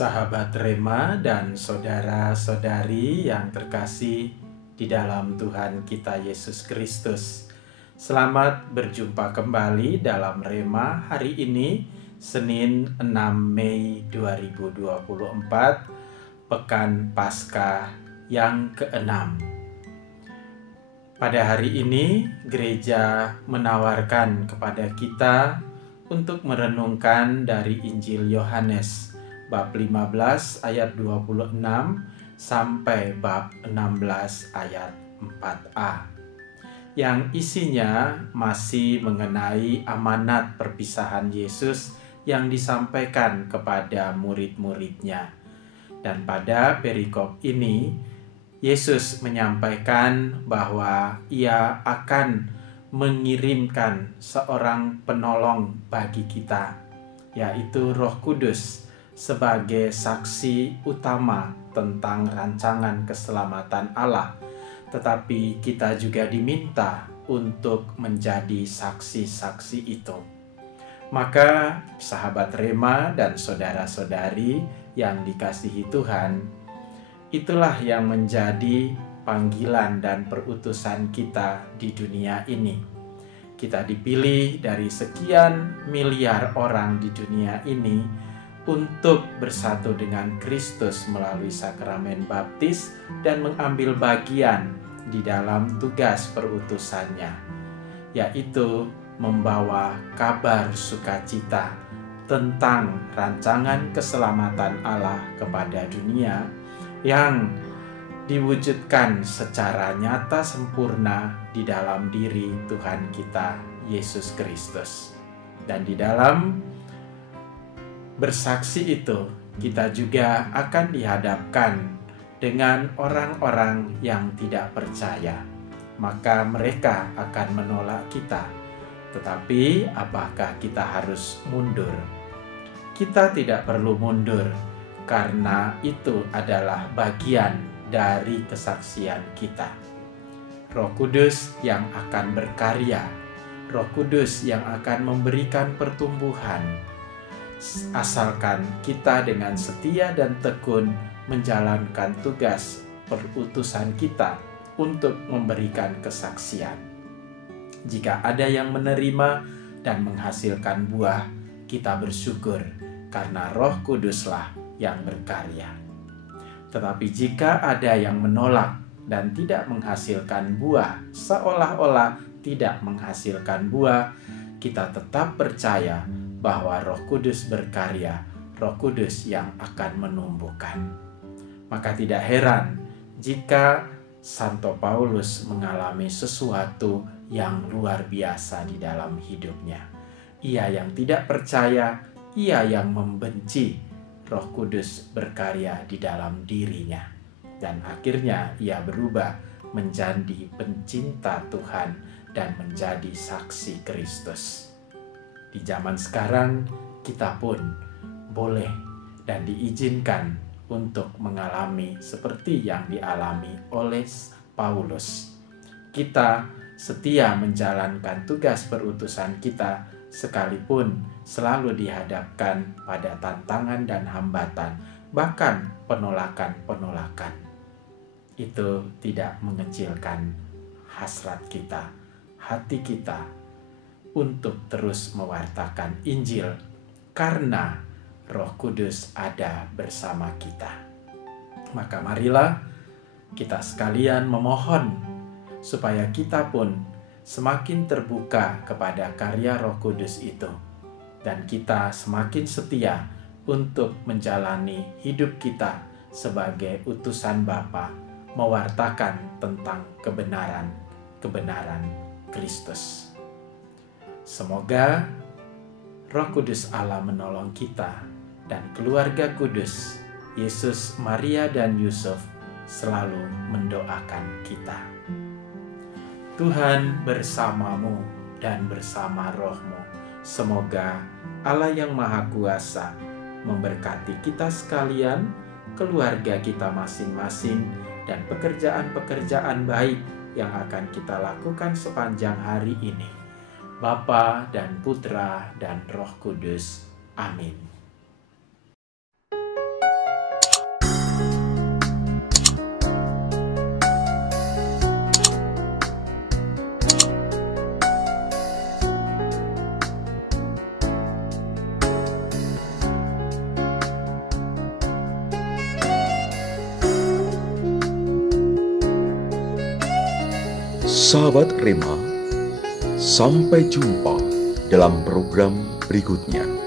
Sahabat Rema dan saudara-saudari yang terkasih di dalam Tuhan kita Yesus Kristus. Selamat berjumpa kembali dalam Rema hari ini, Senin 6 Mei 2024, Pekan Paskah yang ke-6. Pada hari ini, gereja menawarkan kepada kita untuk merenungkan dari Injil Yohanes bab 15 ayat 26 sampai bab 16 ayat 4a, yang isinya masih mengenai amanat perpisahan Yesus yang disampaikan kepada murid-muridnya. Dan pada perikop ini, Yesus menyampaikan bahwa Ia akan mengirimkan seorang penolong bagi kita, yaitu Roh Kudus, sebagai saksi utama tentang rancangan keselamatan Allah. Tetapi kita juga diminta untuk menjadi saksi-saksi itu. Maka sahabat Rema dan saudara-saudari yang dikasihi Tuhan, itulah yang menjadi panggilan dan perutusan kita di dunia ini. Kita dipilih dari sekian miliar orang di dunia ini untuk bersatu dengan Kristus melalui sakramen baptis dan mengambil bagian di dalam tugas perutusannya, yaitu membawa kabar sukacita tentang rancangan keselamatan Allah kepada dunia yang diwujudkan secara nyata sempurna di dalam diri Tuhan kita Yesus Kristus. Dan di dalam bersaksi itu, kita juga akan dihadapkan dengan orang-orang yang tidak percaya. Maka mereka akan menolak kita. Tetapi apakah kita harus mundur? Kita tidak perlu mundur, karena itu adalah bagian dari kesaksian kita. Roh Kudus yang akan berkarya, Roh Kudus yang akan memberikan pertumbuhan, asalkan kita dengan setia dan tekun menjalankan tugas perutusan kita untuk memberikan kesaksian. Jika ada yang menerima dan menghasilkan buah, kita bersyukur karena Roh Kuduslah yang berkarya. Tetapi jika ada yang menolak dan tidak menghasilkan buah, seolah-olah tidak menghasilkan buah, kita tetap percaya bahwa Roh Kudus berkarya, Roh Kudus yang akan menumbuhkan. Maka tidak heran jika Santo Paulus mengalami sesuatu yang luar biasa di dalam hidupnya. Ia yang tidak percaya, ia yang membenci, Roh Kudus berkarya di dalam dirinya. Dan akhirnya ia berubah menjadi pencinta Tuhan dan menjadi saksi Kristus. Di zaman sekarang, kita pun boleh dan diizinkan untuk mengalami seperti yang dialami oleh Paulus. Kita setia menjalankan tugas perutusan kita, sekalipun selalu dihadapkan pada tantangan dan hambatan, bahkan penolakan-penolakan. Itu tidak mengecilkan hasrat kita, hati kita, untuk terus mewartakan Injil, karena Roh Kudus ada bersama kita. Maka marilah kita sekalian memohon supaya kita pun semakin terbuka kepada karya Roh Kudus itu, dan kita semakin setia untuk menjalani hidup kita sebagai utusan Bapa, mewartakan tentang kebenaran Kristus. Semoga Roh Kudus Allah menolong kita dan keluarga kudus, Yesus, Maria, dan Yusuf selalu mendoakan kita. Tuhan bersamamu dan bersama rohmu. Semoga Allah yang Maha Kuasa memberkati kita sekalian, keluarga kita masing-masing, dan pekerjaan-pekerjaan baik yang akan kita lakukan sepanjang hari ini. Bapa dan Putra dan Roh Kudus. Amin. Sahabat Rema, sampai jumpa dalam program berikutnya.